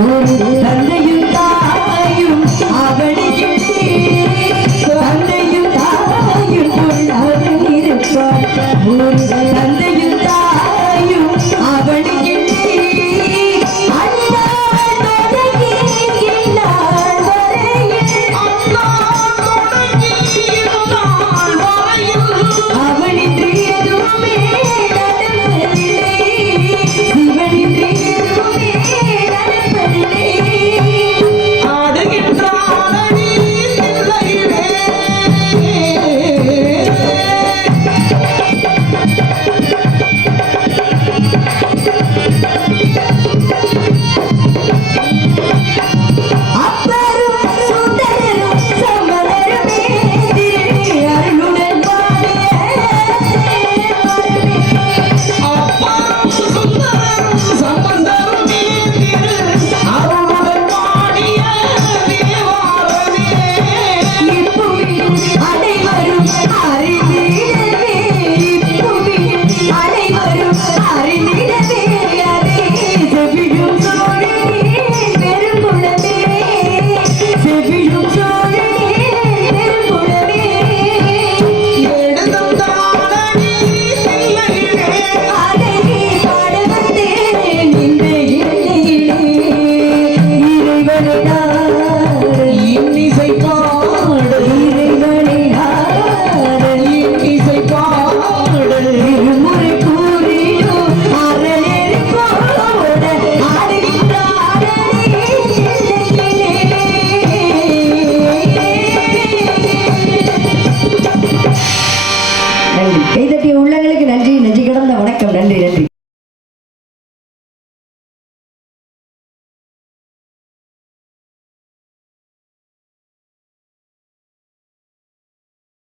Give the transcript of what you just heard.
தந்தையும் தாயும் அவளையும் தந்தையும் தாயும் இருப்பார்